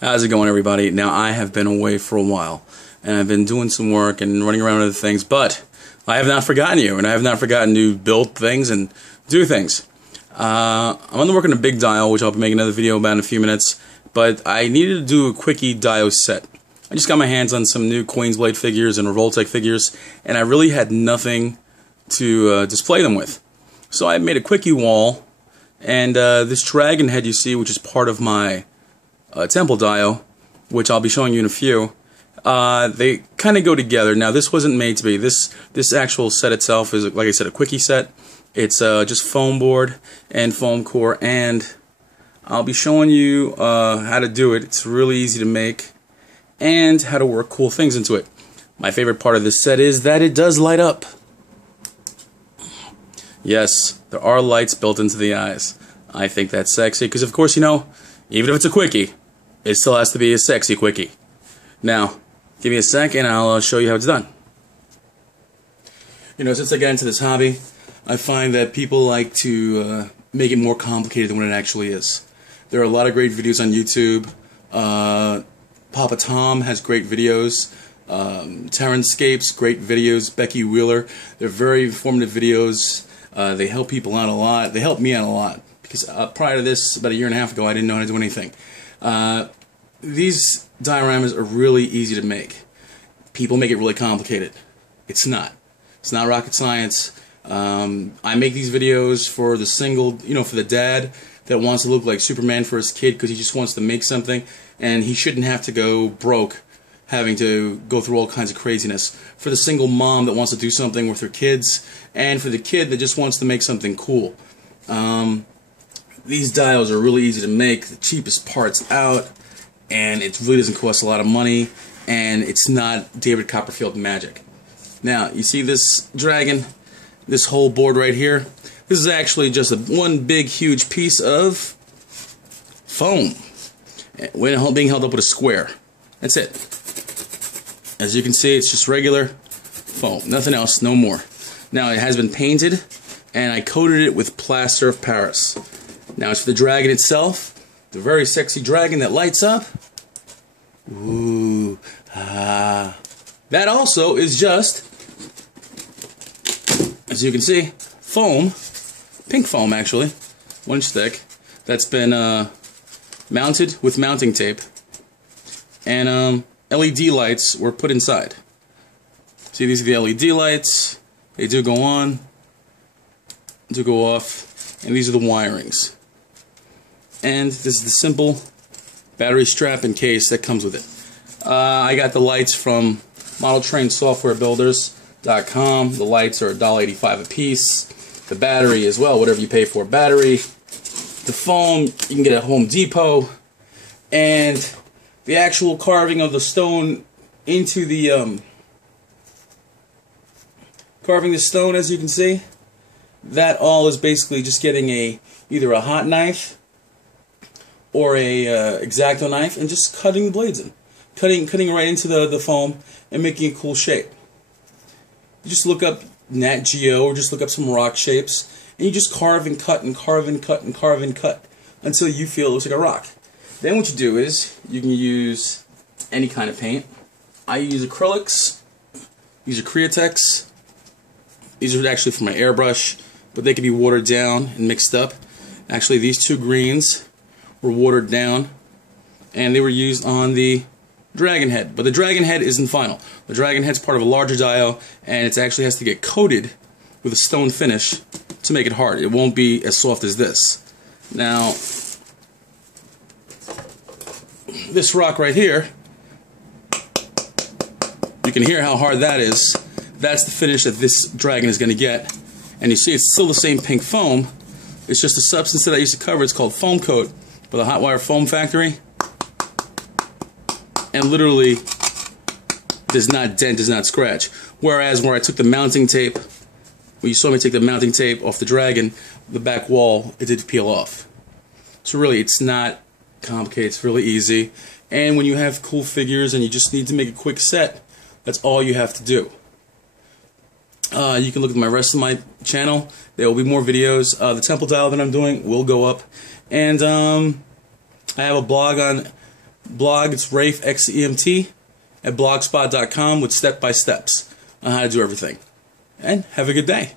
How's it going, everybody? Now, I have been away for a while, and I've been doing some work and running around other things, but I have not forgotten you, and I have not forgotten to build things and do things. I'm on the work on a big dial, which I'll be making another video about in a few minutes, but I needed to do a quickie dial set. I just got my hands on some new Queensblade figures and Revoltech figures, and I really had nothing to display them with. So I made a quickie wall, and this dragon head you see, which is part of my temple dial, which I'll be showing you in a few, they kind of go together. Now, this wasn't made to be. This actual set itself is, like I said, a quickie set. It's just foam board and foam core, and I'll be showing you how to do it. It's really easy to make, and how to work cool things into it. My favorite part of this set is that it does light up. Yes, there are lights built into the eyes. I think that's sexy, because of course, you know, even if it's a quickie, it still has to be a sexy quickie. Now, give me a sec and I'll show you how it's done. You know, since I got into this hobby, I find that people like to make it more complicated than what it actually is. There are a lot of great videos on YouTube. Papa Tom has great videos. Terranscapes, great videos. Becky Wheeler, they're very informative videos. They help people out a lot. They help me out a lot. Because prior to this, about a year and a half ago, I didn't know how to do anything. These dioramas are really easy to make. People make it really complicated. It's not. It's not rocket science. I make these videos for the single, you know, for the dad that wants to look like Superman for his kid because he just wants to make something, and he shouldn't have to go broke having to go through all kinds of craziness. For the single mom that wants to do something with her kids, and for the kid that just wants to make something cool. These dials are really easy to make, the cheapest parts out, and it really doesn't cost a lot of money, and it's not David Copperfield magic. Now, you see this dragon, this whole board right here? This is actually just one big, huge piece of foam being held up with a square. That's it. As you can see, it's just regular foam, nothing else, no more. Now, it has been painted, and I coated it with plaster of Paris. Now, as for the dragon itself, the very sexy dragon that lights up, ooh, ah, that also is just, as you can see, foam, pink foam actually, 1 inch thick, that's been mounted with mounting tape, and LED lights were put inside. See, these are the LED lights. They do go on, do go off, and these are the wirings. And this is the simple battery strap and case that comes with it. I got the lights from ModelTrainSoftwareBuilders.com. The lights are $1.85 a piece. The battery as well, whatever you pay for. Battery, the foam, you can get at Home Depot, and the actual carving of the stone into the carving the stone, as you can see, that all is basically just getting either a hot knife or a X-Acto knife and just cutting the blades in. Cutting right into the foam and making a cool shape. You just look up Nat Geo or just look up some rock shapes, and you just carve and cut and carve and cut and carve and cut until you feel it looks like a rock. Then what you do is you can use any kind of paint. I use acrylics, these are Createx. These are actually for my airbrush, but they can be watered down and mixed up. Actually, these two greens were watered down, and they were used on the dragon head. But the dragon head isn't final. The dragon head's part of a larger dial, and it actually has to get coated with a stone finish to make it hard. It won't be as soft as this. Now, this rock right here, you can hear how hard that is. That's the finish that this dragon is going to get. And you see it's still the same pink foam. It's just a substance that I used to cover. It's called foam coat by the Hotwire Foam Factory. And literally does not dent, does not scratch. Whereas where I took the mounting tape, when you saw me take the mounting tape off the dragon, the back wall, it did peel off. So really, it's not complicated. It's really easy. And when you have cool figures and you just need to make a quick set, that's all you have to do. You can look at my rest of my channel. There will be more videos. The temple dial that I'm doing will go up. And I have a blog on blog. It's Rafe XEMT at blogspot.com with step-by-steps on how to do everything. And have a good day.